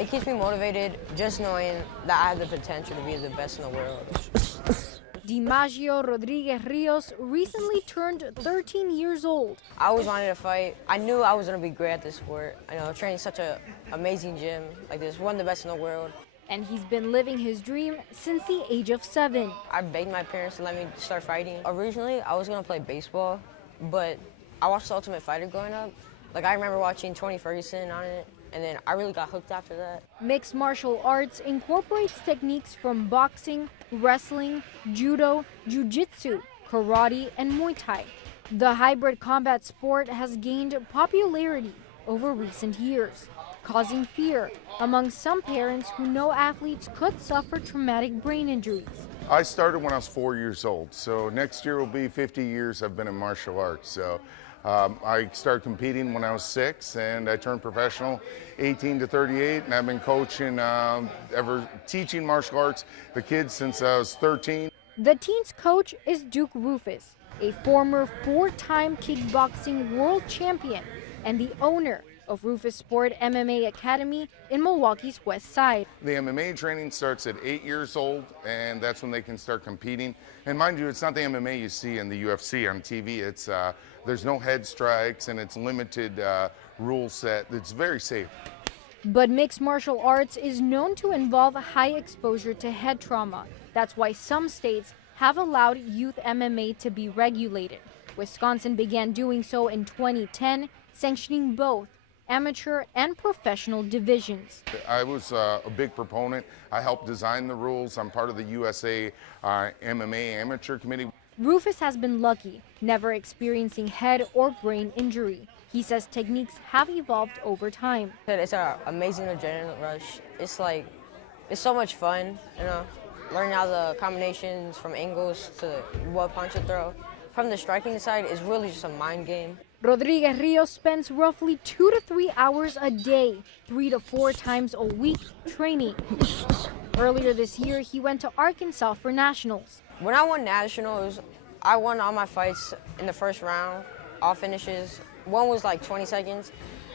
It keeps me motivated just knowing that I have the potential to be the best in the world. DiMaggio Rodriguez Rios recently turned 13 years old. I always wanted to fight. I knew I was going to be great at this sport. I know training such an amazing gym like this, one of the best in the world. And he's been living his dream since the age of 7. I begged my parents to let me start fighting. Originally, I was going to play baseball, but I watched The Ultimate Fighter growing up. Like, I remember watching Tony Ferguson on it, and then I really got hooked after that. Mixed martial arts incorporates techniques from boxing, wrestling, judo, jiu-jitsu, karate, and Muay Thai. The hybrid combat sport has gained popularity over recent years, causing fear among some parents who know athletes could suffer traumatic brain injuries. I started when I was 4 years old, so next year will be 50 years I've been in martial arts. So I started competing when I was 6, and I turned professional 18 to 38, and I've been coaching, teaching martial arts the kids since I was 13. The team's coach is Duke Rufus, a former 4-time kickboxing world champion and the owner of Rufus Sport MMA Academy in Milwaukee's West Side. The MMA training starts at 8 years old, and that's when they can start competing. And mind you, it's not the MMA you see in the UFC on TV. It's there's no head strikes, and it's limited rule set. It's very safe. But mixed martial arts is known to involve high exposure to head trauma. That's why some states have allowed youth MMA to be regulated. Wisconsin began doing so in 2010, sanctioning both amateur and professional divisions. I was a big proponent. I helped design the rules. I'm part of the USA MMA Amateur Committee. Rufus has been lucky, never experiencing head or brain injury. He says techniques have evolved over time. It's an amazing adrenaline rush. It's so much fun, you know, learning all the combinations from angles to what punch to throw. From the striking side, it's really just a mind game. Rodriguez Rios spends roughly 2 to 3 hours a day, 3 to 4 times a week training. Earlier this year, he went to Arkansas for nationals. When I won nationals, I won all my fights in the first round, all finishes. One was like 20 seconds.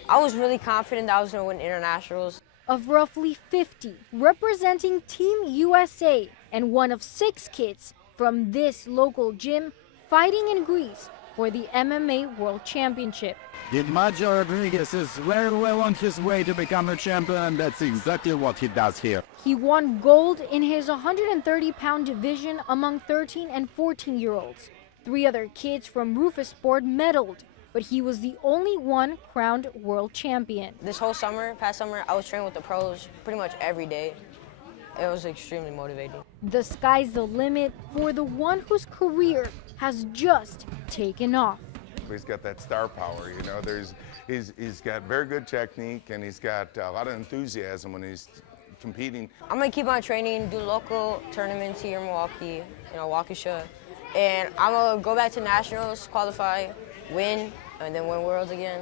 I was really confident that I was going to win internationals. Of roughly 50 representing Team USA and one of 6 kids from this local gym fighting in Greece for the MMA World Championship. DiMaggio Rodriguez is very well on his way to become a champion, and that's exactly what he does here. He won gold in his 130-pound division among 13 and 14-year-olds. 3 other kids from Rufus Sport medaled, but he was the only one crowned world champion. This whole past summer, I was training with the pros pretty much every day. It was extremely motivating. The sky's the limit for the one whose career has just taken off. He's got that star power, you know. He's got very good technique, and he's got a lot of enthusiasm when he's competing. I'm gonna keep on training, do local tournaments here in Milwaukee, you know, Waukesha, and I'm gonna go back to nationals, qualify, win, and then win worlds again.